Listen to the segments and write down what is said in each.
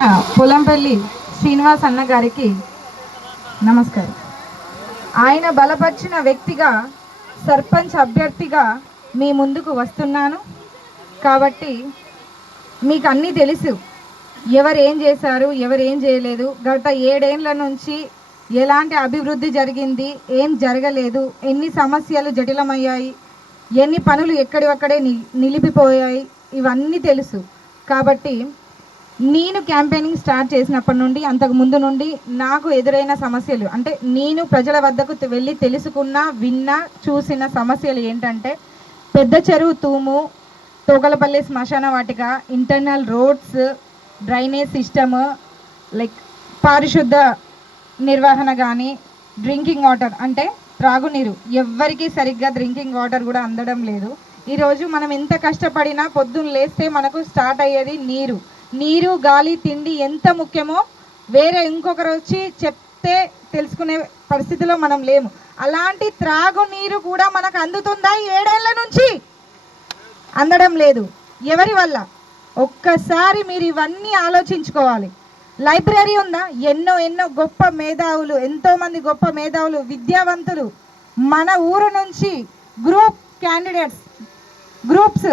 పొలంపల్లి శ్రీనివాస్ అన్న గారికి నమస్కారం. ఆయన బలపరిచిన వ్యక్తిగా సర్పంచ్ అభ్యర్థిగా మీ ముందుకు వస్తున్నాను. కాబట్టి మీకు అన్నీ తెలుసు, ఎవరు ఏం చేశారు, ఎవరు ఏం చేయలేదు, గత 7 ఏళ్ల నుంచి ఎలాంటి అభివృద్ధి జరిగింది, ఏం జరగలేదు, ఎన్ని సమస్యలు జటిలమయ్యాయి, ఎన్ని పనులు ఎక్కడివక్కడే నిలిపిపోయాయి, ఇవన్నీ తెలుసు. కాబట్టి నేను క్యాంపెయినింగ్ స్టార్ట్ చేసినప్పటి నుండి అంతకు ముందు నుండి నాకు ఎదురైన సమస్యలు, అంటే నేను ప్రజల వద్దకు వెళ్ళి తెలుసుకున్న, విన్న, చూసిన సమస్యలు ఏంటంటే పెద్ద చెరువు తూము, తోకలపల్లి శ్మశాన వాటిక, internal roads, drainage system, like పారిశుద్ధ నిర్వహణ కానీ, డ్రింకింగ్ వాటర్ అంటే త్రాగునీరు ఎవ్వరికీ సరిగ్గా డ్రింకింగ్ వాటర్ కూడా అందడం లేదు. ఈరోజు మనం ఎంత కష్టపడినా పొద్దున్న లేస్తే మనకు స్టార్ట్ అయ్యేది నీరు, గాలి, తిండి ఎంత ముఖ్యమో వేరే ఇంకొకరు వచ్చి చెప్తే తెలుసుకునే పరిస్థితిలో మనం లేము. అలాంటి త్రాగునీరు కూడా మనకు అందుతుందా? 7 ఏళ్ల నుంచి అందడం లేదు. ఎవరి వల్ల? ఒక్కసారి మీరు ఇవన్నీ ఆలోచించుకోవాలి. లైబ్రరీ ఉందా? ఎన్నో గొప్ప మేధావులు, ఎంతోమంది గొప్ప మేధావులు, విద్యావంతులు మన ఊరు నుంచి గ్రూప్ క్యాండిడేట్స్, గ్రూప్స్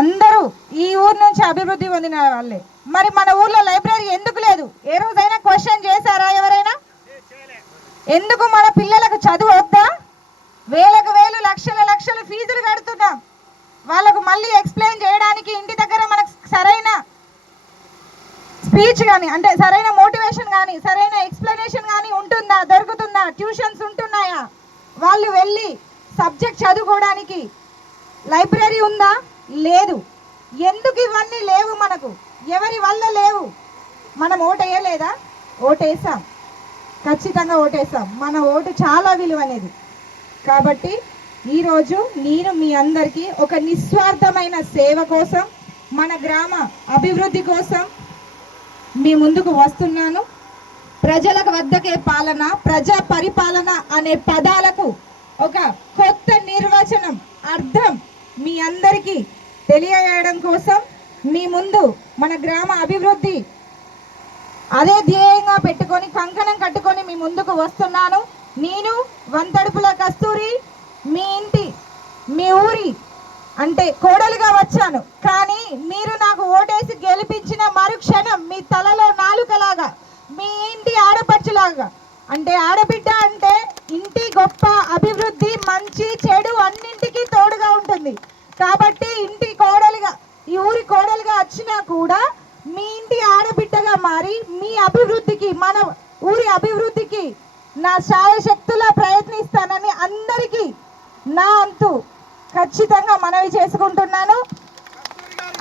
అందరూ ఈ ఊరు నుంచి అభివృద్ధి పొందిన వాళ్ళే. మరి మన ఊర్లో లైబ్రరీ ఎందుకు లేదు? ఏ రోజైనా క్వశ్చన్ చేశారా ఎవరైనా? ఎందుకు మన పిల్లలకు చదువు వద్దా? వేలకు వేలు, లక్షలు ఫీజులు కడుతున్నాం. వాళ్ళకు మళ్ళీ ఎక్స్ప్లెయిన్ చేయడానికి ఇంటి దగ్గర మనకు సరైన స్పీచ్ కానీ, అంటే సరైన మోటివేషన్ కానీ, సరైన ఎక్స్ప్లెనేషన్ కానీ ఉంటుందా? దొరుకుతుందా? ట్యూషన్స్ ఉంటున్నాయా? వాళ్ళు వెళ్ళి సబ్జెక్ట్ చదువుకోవడానికి లైబ్రరీ ఉందా? లేదు. ఎందుకు ఇవన్నీ లేవు? మనకు ఎవరి వల్ల లేవు? మనం ఓటేయలేదా? ఓటేసాం, ఖచ్చితంగా ఓటేసాం. మన ఓటు చాలా విలువైనది. కాబట్టి ఈరోజు నేను మీ అందరికీ ఒక నిస్వార్థమైన సేవ కోసం, మన గ్రామ అభివృద్ధి కోసం మీ ముందుకు వస్తున్నాను. ప్రజలకు వద్దకే పాలన, ప్రజా పరిపాలన అనే పదాలకు ఒక కొత్త నిర్వచనం, అర్థం మీ అందరికీ తెలియజేయడం కోసం మీ ముందు మన గ్రామ అభివృద్ధి అదే ధ్యేయంగా పెట్టుకొని, కంకణం కట్టుకొని మీ ముందుకు వస్తున్నాను. నేను వంతడుపుల కస్తూరి, మీ ఊరి అంటే కోడలుగా వచ్చాను. కానీ మీరు నాకు ఓటేసి గెలిపించిన మరుక్షణం మీ తలలో నాలుకలాగా, మీ ఇంటి ఆడపడుచులాగా, అంటే ఆడబిడ్డ అంటే ఇంటి గొప్ప అభివృద్ధి, మంచి చెడు అన్నింటికీ తోడుగా ఉంటుంది. కాబట్టి ఇంటి కోడలుగా, ఈ ఊరి కోడలుగా వచ్చినా కూడా మీ ఇంటి ఆడబిడ్డగా మారి మీ అభివృద్ధికి, మన ఊరి అభివృద్ధికి నా శాయశక్తులా ప్రయత్నిస్తానని అందరికీ నా అంతు ఖచ్చితంగా మనవి చేసుకుంటున్నాను.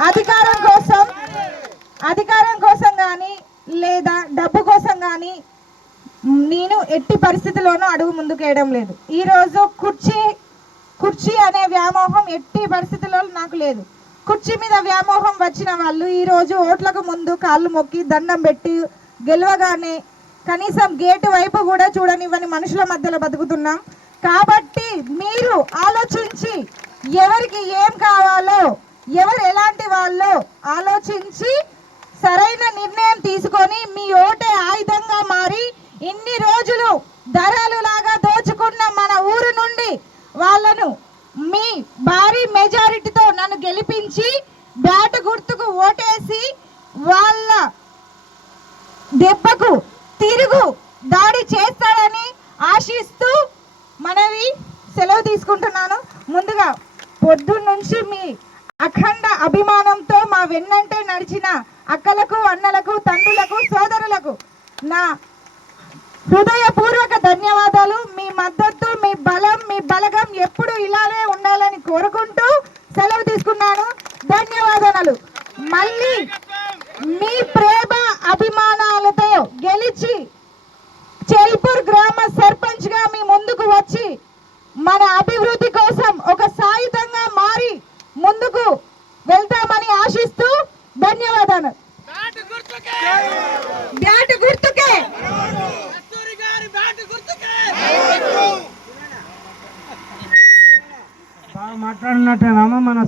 అధికారం కోసం కానీ లేదా డబ్బు కోసం కానీ నేను ఎట్టి పరిస్థితుల్లోనూ అడుగు ముందుకేయడం లేదు. ఈరోజు కుర్చీ అనే వ్యామోహం ఎట్టి పరిస్థితుల్లో నాకు లేదు. కుర్చీ మీద వ్యామోహం వచ్చిన వాళ్ళు ఈరోజు ఓట్లకు ముందు కాళ్ళు మొక్కి దండం పెట్టి గెలవగానే కనీసం గేటు వైపు కూడా చూడనివ్వని మనుషుల మధ్యలో బతుకుతున్నాం. కాబట్టి మీరు ఆలోచించి ఎవరికి ఏం కావాలో, ఎవరు ఎలాంటి వాళ్ళో ఆలోచించి సరైన నిర్ణయం తీసుకొని మీ ఓటే ఆయుధంగా మారి ఇన్ని రోజులు ధరలు లాగా దోచుకున్న మన ఊరు నుండి వాళ్ళను మీ భారీ మెజారిటీతో నన్ను గెలిపించి బ్యాట్ గుర్తుకు ఓటేసి వాళ్ళ దెబ్బకు తిరుగు దాడి చేస్తాడని ఆశిస్తూ మనవి సెలవు తీసుకుంటున్నాను. ముందుగా పొద్దున్నుంచి మీ అఖండ అభిమానంతో మా వెన్నంటే నడిచిన అక్కలకు, అన్నలకు, తండ్రులకు, సోదరులకు నా హృదయపూర్వక ధన్యవాదాలు. మీ మద్దతు, మీ బలం, మీ బలగం ఎప్పుడు ఇలానే ఉండాలని కోరుకుంటూ సెలవు తీసుకున్నాను. ధన్యవాదాలు. మళ్ళీ మీ ప్రేమ అభిమానాలతో గెలిచి చెల్పూర్ గ్రామ సర్పంచ్ గా మీ ముందుకు వచ్చి మన అభివృద్ధి కోసం ఒక సాయుధంగా మారి ముందుకు వెళ్తామని ఆశిస్తూ ధన్యవాదాలు. బ్యాట్ గుర్తుకే మాట్లాడినట్టేనామా మన